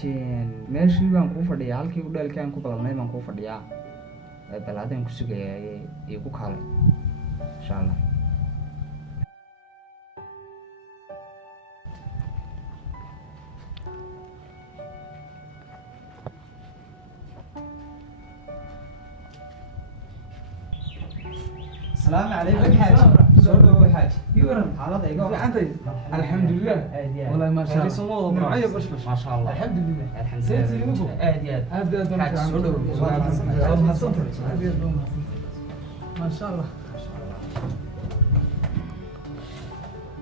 xaajeen meeshii baan ku fadhiyaa halkii u dheelkaan ku ballanay baan ku fadhiyaa balaadeen ku sugayay iyo ku kaalay insha Allah السلام عليكم حاج سولو حاج يورن حالته ايغو انت الحمد لله والله ما شاء الله معايا بش ما شاء الله الحمد لله الحمد لله سيتي لكم ادي حاج سولو ما شاء الله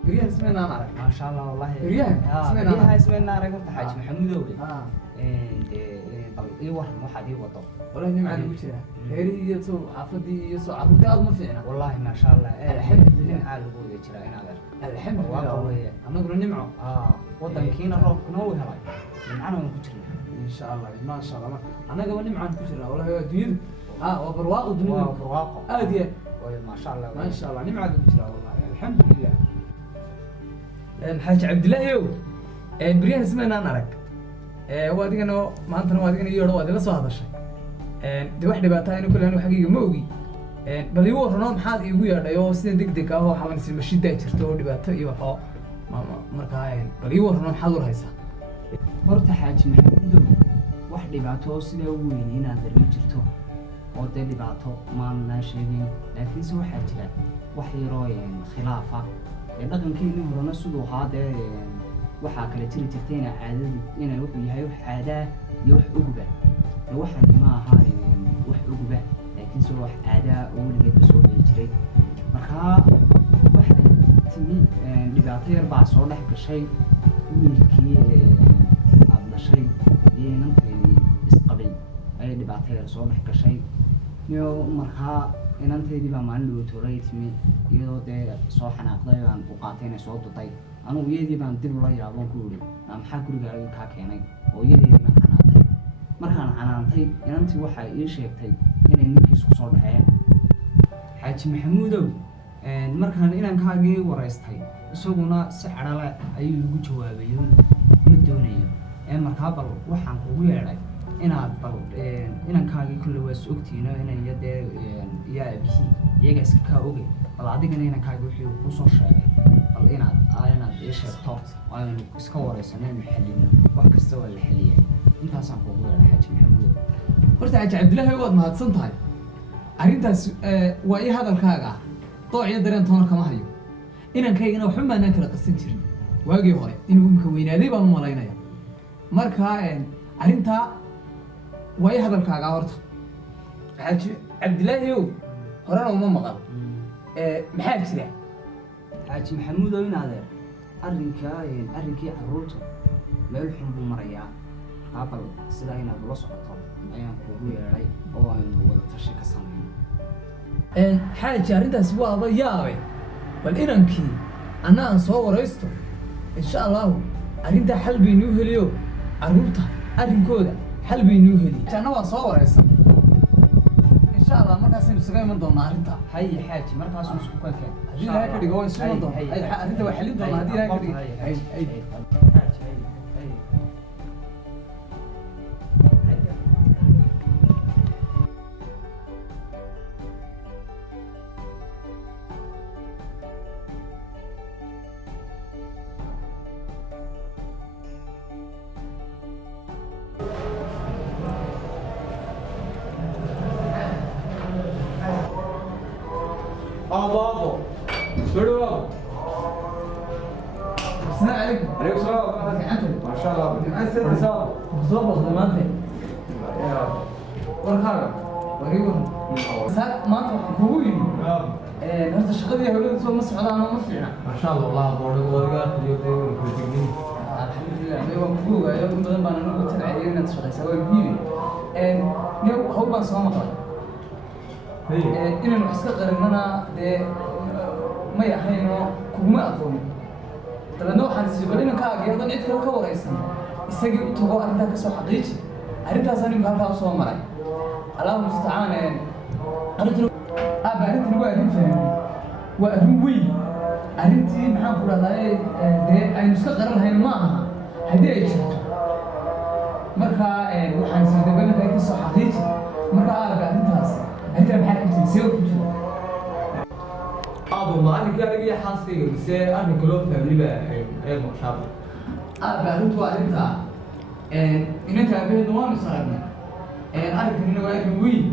ريان اسمنا نعرف ما شاء الله والله ريان اسمنا نعرف حاج محمود اوي اي واحد مو حد يوضو والله اني معنا وجهه هيري يسو عفدي يسو عفدي ما فينا والله ما شاء الله الحمد لله عالو بودي جرا انا الحمد لله انا نقول نمعو ودنكينا روب نو هلاي نمعنا ku jirna ان شاء الله ما شاء الله انا قبل نمعان ku jirna والله ديد وبرواق دنيا برواق ادي ما شاء الله ما شاء الله نمعان ku jirna والله الحمد لله الحاج عبد الله يو بريان اسمنا نارك waadigana maantana waadigana iyo waad la soo hadashay de wax dhibaato in kullaan xaqiiqo ma ogi bal igu warno maxaad igu yeedhay oo sida degdeg ah oo xaban si mashida jirto oo dhibaato iyo waxa markaa bal igu warno maxaad war haysaa horta xaaji maxamuud wax dhibaato sida ugu weyn inaad dareemi jirto oo de dhibaato maana sheegin laakiin se waxa jira wax yaroo khilaafa dhaqankeena horena sidoo haadee waxaa kala jiri jirtayna caadadu inay wuxuu yahay wax caada iyo wax uguba waxaan ma aha wax uguba laakiin soo wax caada oo weligeed soo jiray markaa waxa timi dhibaato yar baa soo dhex gashay wiilkii aad dhashay inanteedii isqabay ay dhibaato yar soo dhex gashay iyo markaa inanteedii baa maalin loo tooray timi iyadoo dee soo xanaaqday aan u qaatay inay soo dutay anigu iyadii baan dib ula yaabon ku yiri maxaa gurigaaga ka keenay oo iyadii baan xanaantay markaan xanaantay inantii waxay ii sheegtay inay ninkiisu soo dhaceen xaaji maxamuudow markaan inankaagii wareystay isaguna si cadhale ayuu igu jawaabay ma doonayo markaa bal waxaan kugu yeedhay inaad bal inankaagii kulle waa is ogtiino inay yadee yaa bixi iyaga iska kaa oge bal adigana inankaagii wuxuu ku soo sheegay bal inaad ii sheegto aynu iska wareysanayno xallino wax kasta waa la xaliyay intaasaan kugu yeedhay xaaji maxamuud horta xaaji cabdilaahi waad mahadsan tahay arrintaas waa ii hadalkaaga doociyo dareen toona kama hayo inankaygana waxba maanaan kala qarsan jirin waagii hore inuu imika weynaaday baan u malaynaya markaa arrintaa waa ii hadalkaaga horta xaaji cabdilaahi ow horena uma maqal maxaa jira xaaji maxamuud oo inaadee arrinkii carruurta meel xun buu marayaa markaa bal sidaa inaad ula socoto ayaan kuugu yeedhay oo aynu wada tashi ka samayno xaaji arrintaasi waaba yaabay bal inankii anna aan soo waraysto insha allahu arrintaa xal baynuu heliyo carruurta arrinkooda xal baynuu heli anna waan soo waraysan insha allah markaasaynu isaga iman doonaa arrintaa hay xaaji markaasuu isku kankeen haddii ilaahay ka dhigo waan isu iman doonaa arrinta waa xallin doonaa haddii ilaahay ka dhigo بابا شنو السلام عليكم عليكم السلام ما شاء الله ظبط ضمانتي warkaaga wariiwan maanta waxaan kugu yimi horta shaqadii hawlada soo ma socdaan oo ma fiicna ما شاء الله والله boodhagoodaga aqriyo deegaanka alxamdulilah aniga waan kugu ogaayo in badan baan anigu tanciyay inaad shaqaysaa waa muhiim niyo hawl baan soo maqlay inaan wax iska qarinana dee may ahayn oo kuguma aqoonin dabeedna waxaan isii bal inankaaga yadan cid kale ka waraysan isagii u tago arrintaa kasoo xaqiiji arrintaas anigu halkaa usoo maray allahu mustacaan arrintan waa arrin fahmi waa arrin weyn arrintii maxaan ku dhahdaa dee aynu iska qaran lahayn ma aha haddii ay jirto marka waxaan sii dabalnahay ka soo xaqiiji marka aaga arrintaas arrinta maxaa ka jirta see ku jiro aabo ma arrinka aniga iyo xaaskayga mise arrinka loo fahmliba ee maqshaab aaga arrintu waa arrinta inanka aabaheenna waanu is aragnay arrinkanina waa arrin weyn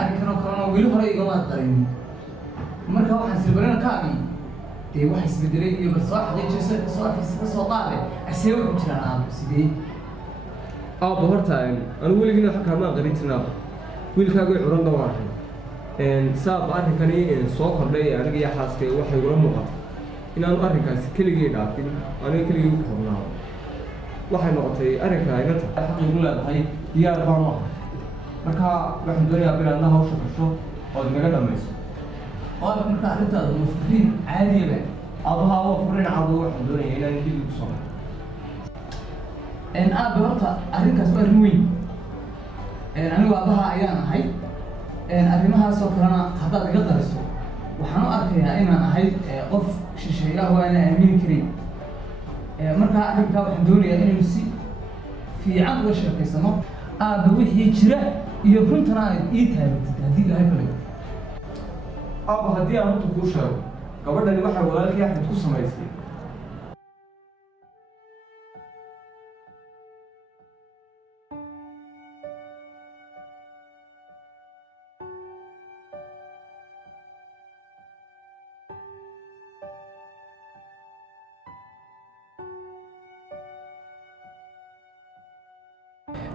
arrinkan oo kalena weli hore igama qarin marka waxaan silbalana ka abi dee wax isbedelay iyo bal soo xaqiijiyso soo afis ka soo qaade asee wuxuu jiraan aabo sidee aabo horta anigu weligina waxa kaamaa qarin jirnaaba wiilkaaga curanna waa arrin saab arrinkani soo kordhay aniga iyo xaaskay waxay igula muuqata inaanu arrinkaasi keligii dhaafin aniga keligii u koobnaado waxay noqotay arrinka inanta xaqiigu leedahay diyaar baan u ahay marka waxaan doonayaa inaadna hawsha gasho ood naga dhamayso oo marka arrintaada ma furiin caadiya aabaha waa furin cabo waxaan doonayaa inaan dib ugu soo aabe horta arrinkaas waa arrin weyn anigu aabaha ayaan ahay arrimahaasoo kalena haddaad iga qariso waxaan u arkayaa inaan ahay qof shisheeyaah oo aanan aamini karin markaa arrinkaa waxaan doonayaa inaynu si fiican uga sheekaysano aabe wixii jira iyo runtana aad ii taagatid haddii ilaahay kale aabo haddii aan runta kuu sheego gabadhani waxay walaalkii axmed ku samaysay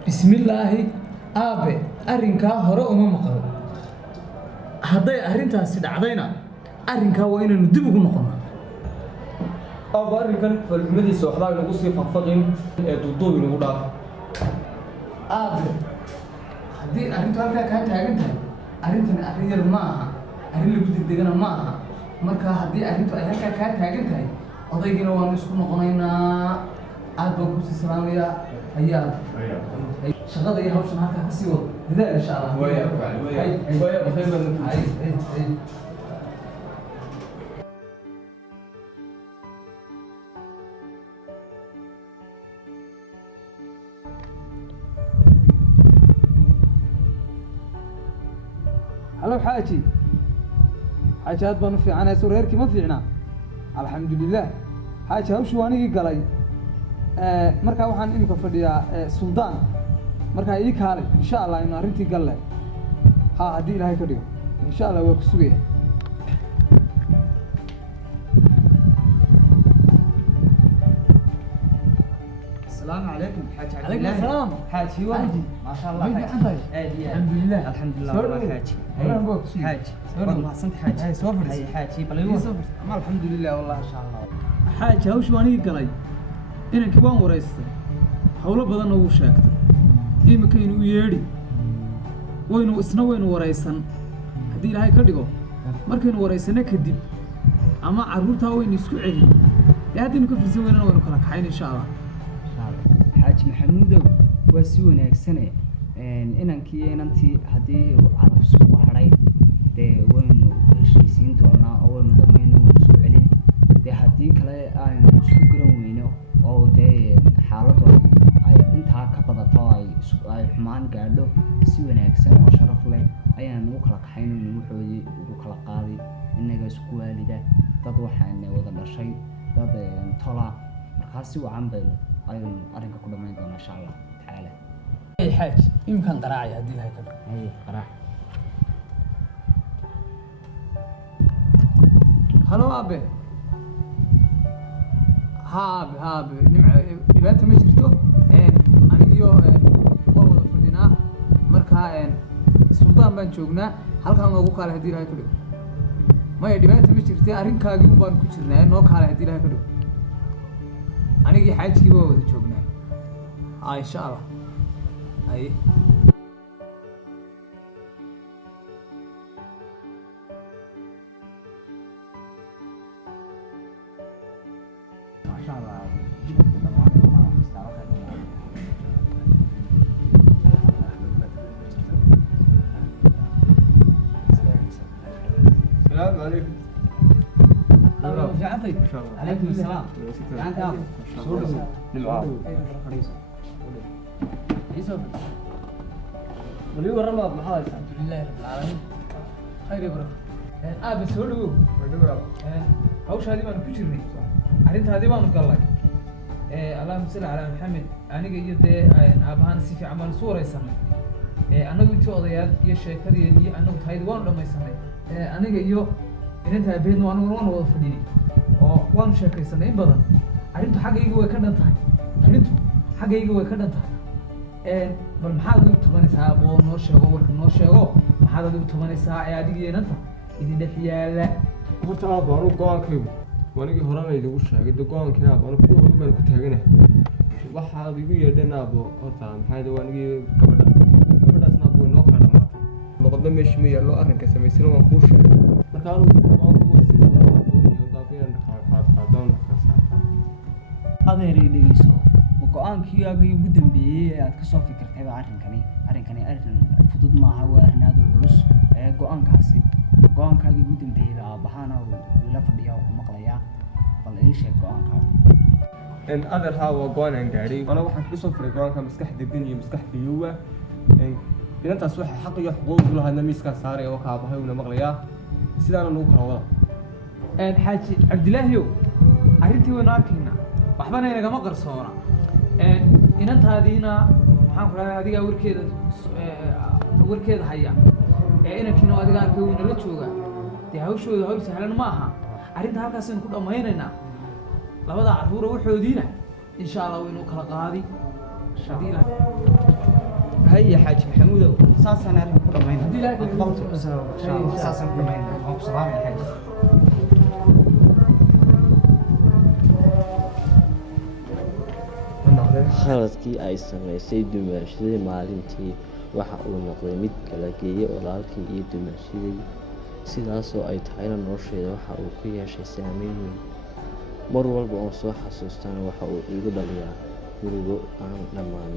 bismillaahi aabe arrinkaa hore uma maqlo hadday arrintaasi dhacdayna arrinkaa waa inaynu dib ugu noqono aabo arrinkan falxumadiisa waxbaa inagu sii faqfaqin ee duuduub inagu dhaaf aabe haddii arrintu halkaa kaa taagan tahay arrintani arrin yar ma aha arrin lagu degdegana ma aha marka haddii arrintu ay halkaa kaa taagan tahay odaygiina waanu isku noqonaynaa aad baan kusii salaamayaa ayaa shaqada iyo hawshan halkaa kasii wado dadaal insha allah halo xaaji xaaji aad baan u fiicanahay soo reerkii ma fiicnaa alxamdulilah xaaji hawshii waa anigii galay markaa waxaan imika fadhiyaa suldaan markaa ii kaalay insha allah inu arrintii galle ha haddii ilaahay ka dhigo insha allah waa ku sugaya السلام عليكم حاج عبد عليكم الله السلام. حاج هواجي ما شاء الله وين حاج أنت؟ الحمد لله. الحمد لله سوري. والله حاج وين أبوك؟ حاج سوري. والله احسنت حاج هاي سوفر. هاي حاج بل هاي يوم سوفر. ما الحمد لله والله ان شاء الله xaaji hawshii waan ii galay inankii waan waraystay howlo badanna wuu sheegtay imikaynu u yeedhi waynu waraysan haddii ilaahay ka dhigo markaynu waraysano kadib ama carruurtaa waynu isku celin dee haddaynu ka firsan weynana waynu kala kaxayn insha allah حاج محمودو waa si wanaagsane inankii iyo inantii haddii uu calaf iskugu hadhay dee waynu heshiisiin doonaa oo waynu dhammayno waynu isku celin dee haddii kale aynu isku garan weyno oo dee xaaladdu ay intaa ka badato ay xumaan gaadho si wanaagsan oo sharaf leh ayaan ugu kala kaxaynayno wuxoodii ugu kala qaaday innaga isku waalida dad waxaan wada dhashay dad tola markaas si wacan baynu aynu arrinka ku dhammayn doonaa insha allah tacaala xaaj imkaan qaraacaya haddii ilaahay ka dhigo haye qaraac halo aabe ha aabe nimca dhibaata ma jirto anigiyo waan wada fadhinaa markaa suldaan baan joognaa halkaan noogu kaalay haddii ilaahay ka dhigo maya dhibaata ma jirte arrinkaagii un baan ku jirnaa noo kaalay haddii ilaahay ka dhigo anigii xaajigiiba waa wada joognaa ha insha allah haye masha allah السلام عليكم fiicantay عليكم السلام نمعاو فadhiiso iisoo fadhi bal ii warrama maxaa haysaa alxamdulilaahi rabbilcaalamiin khayr iyo barako aaba soo dhawow hawshaadii baanu ku jirnay arrintaadii baanu gallay allahuma salli calaa maxamed aniga iyo dee aabahaan si fiican baanu isu wareysanay annagu intii odayaad iyo sheekadeedii annagu tahaydi waanu dhamaysanay aniga iyo inanta abeedna anaguna waanu wada fadhinay oo waanu sheekaysanay in badan arrintu xaggayga way ka dhan tahay way ka dhan tahay bal maxaad adigu tubanaysaa aboo noo sheego warka noo sheego maxaad adigu tubanaysaa ee adiga iyo inanta idin dhex yaala horta aabba anu go-aankaygu wanigii horena idigu sheegay de go-aankiina aabba anu kuwa horu baan ku taaganahay waxaad igu yeedheen aabbo horta maxaa wanigii gabadhaasna aabbo way noo kala dhamaatay noqodna meesha ma yaallo arrinka samaysana waan kuu sheegay marka anu go-aanku waa sida dooniyo daabba inaan qaadqaadaan adeeray dhegeyso go-aankiiagii ugu dambeeyey ee aad kasoo fikirtayba arrinkani arrin fudud maaha waa arrin aad u culus go-aankaagii ugu dambeeyeyba aabbahaana ila fadhiya oo ku maqlayaa bal ii sheeg go-aankaaga adeer haa waa go-aan aan gaadhay anaga waxaan kaga soo firay go-aanka maskax degan iyo maskax fiyoowa inantaas waxay xaq iyo xuquuq u lahaydna miiskaa saaray oo kaabahay uuna maqlayaa sidaana nagu kala wada xaaji cabdilaahiyow arrintii waynu arkaynaa waxbana inagama qarsoona inantaadiina maxaan ku dhahay adigaa warkeeda haya inankiina adiga arkay wayna la joogaa dee hawshooda hawl sahlan ma aha arrinta halkaasaynu ku dhammaynaynaa labada carruura waxoodiina insha allah waynu kala qaadi haya xaaji maxamuudow saasaan arrin ku dhammaynaa Haddii ilaahay saasaan ku dhammaynaa waan ku salaamaya xaaji khaladkii ay samaysay dumaashadii maalintii waxa uu noqday mid kala geeyay walaalkii iyo dumaashadii sidaasoo ay tahayna nolosheeda waxa uu ku yeeshay saameyn weyn mar walba oon soo xasuustana waxa uu igu dhaliyaa murugo aan dhammaan